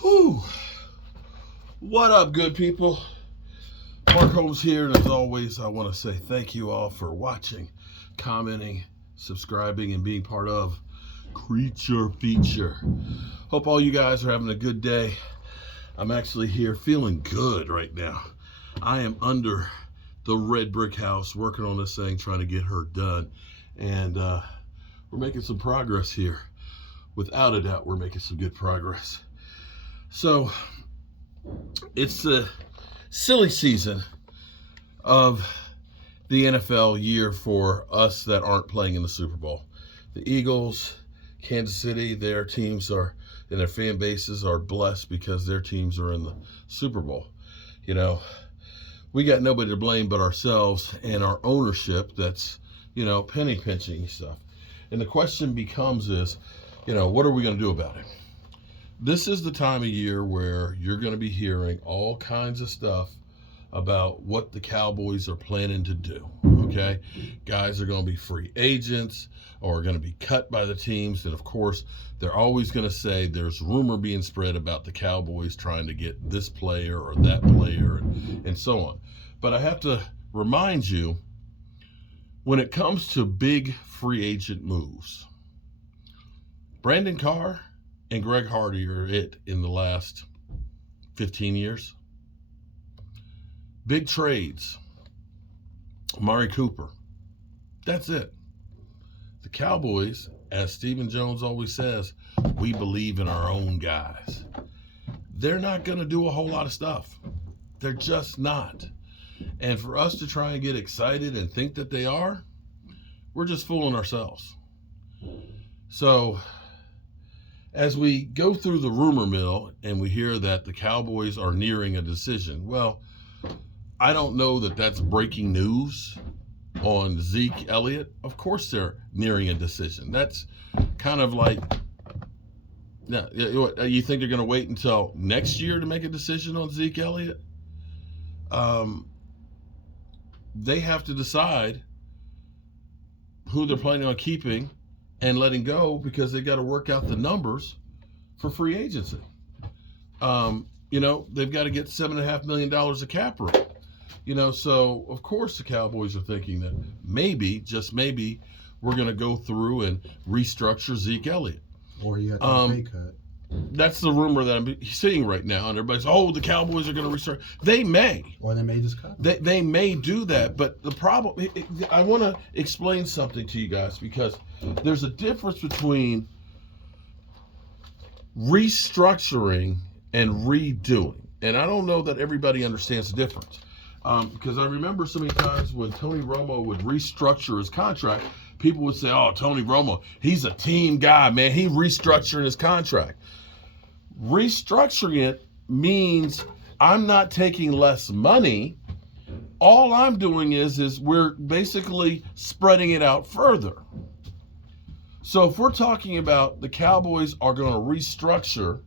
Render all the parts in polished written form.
Whew. What up, good people? Mark Holmes here, and as always, I want to say thank you all for watching, commenting, subscribing, and being part of Creature Feature. Hope all you guys are having a good day. I'm actually here feeling good right now. I am under the red brick house working on this thing, trying to get her done, and we're making some progress here. Without a doubt, we're making some good progress. So, it's the silly season of the NFL year for us that aren't playing in the Super Bowl. The Eagles, Kansas City, their teams are, and their fan bases are blessed because their teams are in the Super Bowl. You know, we got nobody to blame but ourselves and our ownership that's, penny pinching stuff. And the question becomes is, what are we going to do about it? This is the time of year where you're going to be hearing all kinds of stuff about what the Cowboys are planning to do, okay? Guys are going to be free agents or are going to be cut by the teams. And, of course, they're always going to say there's rumor being spread about the Cowboys trying to get this player or that player and so on. But I have to remind you, when it comes to big free agent moves, Brandon Carr and Greg Hardy are it in the last 15 years. Big trades. Amari Cooper. That's it. The Cowboys, as Stephen Jones always says, we believe in our own guys. They're not going to do a whole lot of stuff. They're just not. And for us to try and get excited and think that they are, we're just fooling ourselves. So, as we go through the rumor mill and we hear that the Cowboys are nearing a decision, well, I don't know that that's breaking news on Zeke Elliott. Of course they're nearing a decision. That's kind of like, you think they're going to wait until next year to make a decision on Zeke Elliott? They have to decide who they're planning on keeping and letting go because they got to work out the numbers for free agency. They've got to get $7.5 million of cap room. So of course the Cowboys are thinking that maybe, just maybe, we're going to go through and restructure Zeke Elliott. Or you have to pay cut. That's the rumor that I'm seeing right now, and everybody's, the Cowboys are going to restructure. They may. Or they may just cut. They may do that, but the problem, I want to explain something to you guys because there's a difference between restructuring and redoing. And I don't know that everybody understands the difference. Because I remember so many times when Tony Romo would restructure his contract, people would say, Tony Romo, he's a team guy, man. He restructuring his contract. Restructuring it means I'm not taking less money. All I'm doing is we're basically spreading it out further. So if we're talking about the Cowboys are going to restructure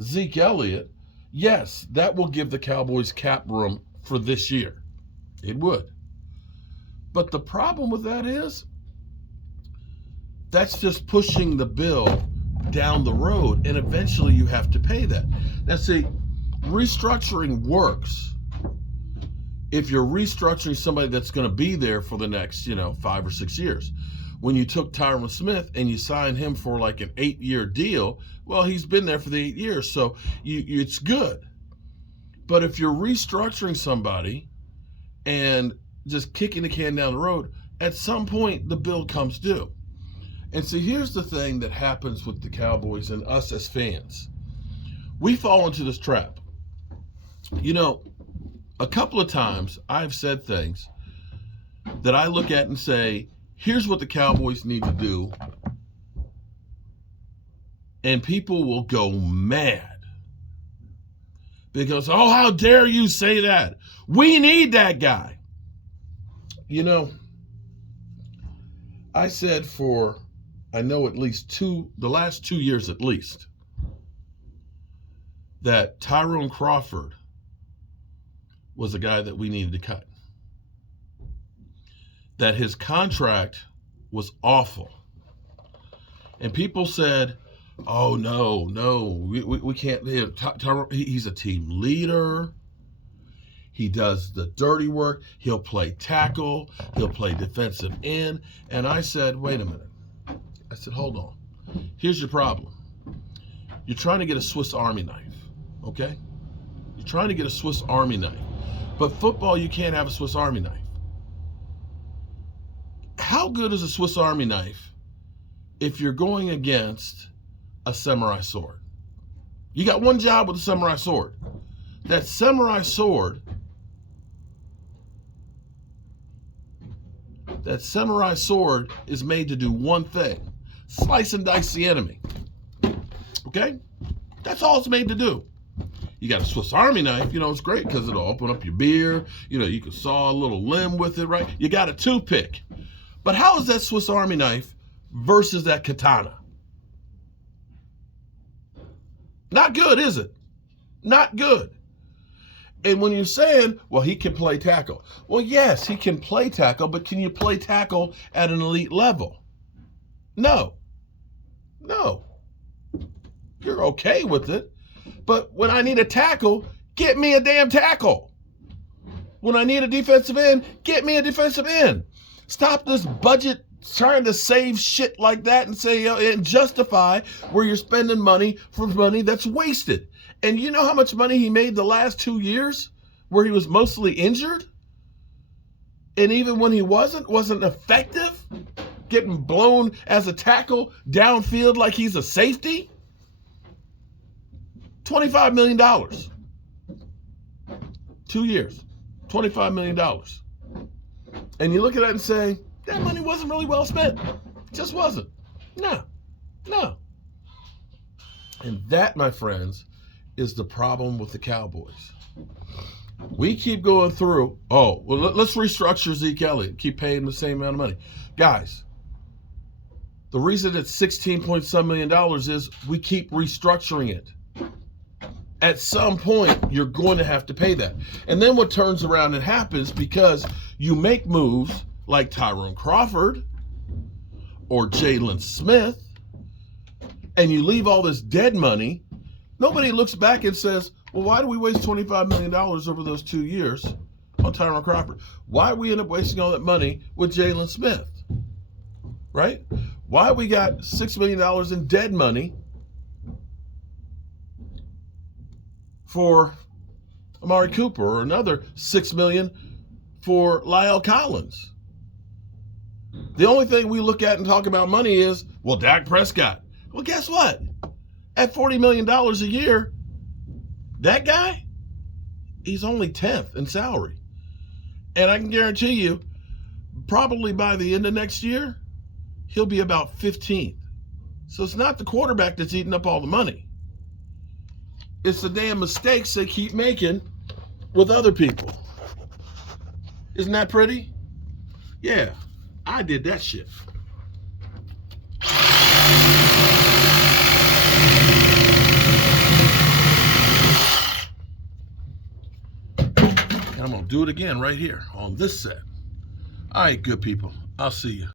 Zeke Elliott, yes, that will give the Cowboys cap room for this year. It would. But the problem with that is that's just pushing the bill down the road, and eventually you have to pay that. Now, see, restructuring works if you're restructuring somebody that's going to be there for the next, 5 or 6 years. When you took Tyron Smith and you signed him for like an 8-year deal, well, he's been there for the 8 years, so it's good. But if you're restructuring somebody and just kicking the can down the road, at some point the bill comes due. And so here's the thing that happens with the Cowboys and us as fans. We fall into this trap. A couple of times I've said things that I look at and say, here's what the Cowboys need to do. And people will go mad. Because, how dare you say that? We need that guy. I said for, at least the last 2 years at least, that Tyrone Crawford was a guy that we needed to cut. That his contract was awful. And people said, Oh, no. We can't. He's a team leader. He does the dirty work. He'll play tackle. He'll play defensive end. And I said, wait a minute. I said, hold on. Here's your problem. You're trying to get a Swiss Army knife, okay? You're trying to get a Swiss Army knife. But football, you can't have a Swiss Army knife. How good is a Swiss Army knife if you're going against a samurai sword? You got one job with a samurai sword. That samurai sword is made to do one thing: slice and dice the enemy. Okay? That's all it's made to do. You got a Swiss Army knife, it's great because it'll open up your beer. You can saw a little limb with it, right? You got a toothpick. But how is that Swiss Army knife versus that katana? Not good, is it? Not good. And when you're saying, well, he can play tackle. Well, yes, he can play tackle, but can you play tackle at an elite level? No. You're okay with it. But when I need a tackle, get me a damn tackle. When I need a defensive end, get me a defensive end. Stop this budget trying to save shit like that and say and justify where you're spending money for money that's wasted. And you know how much money he made the last 2 years where he was mostly injured? And even when he wasn't effective, getting blown as a tackle downfield like he's a safety? $25 million. 2 years. $25 million. And you look at that and say, that money wasn't really well spent. It just wasn't. No. And that, my friends, is the problem with the Cowboys. We keep going through, let's restructure Zeke Elliott, keep paying him the same amount of money. Guys, the reason it's $16.some million is we keep restructuring it. At some point, you're going to have to pay that. And then what turns around and happens, because you make moves like Tyrone Crawford or Jalen Smith, and you leave all this dead money, nobody looks back and says, well, why do we waste $25 million over those 2 years on Tyrone Crawford? Why we end up wasting all that money with Jalen Smith? Right? Why we got $6 million in dead money for Amari Cooper, or another $6 million for Lyle Collins? The only thing we look at and talk about money is, well, Dak Prescott. Well, guess what? At $40 million a year, that guy, he's only 10th in salary. And I can guarantee you, probably by the end of next year, he'll be about 15th. So it's not the quarterback that's eating up all the money. It's the damn mistakes they keep making with other people. Isn't that pretty? Yeah, I did that shit. And I'm going to do it again right here on this set. All right, good people. I'll see you.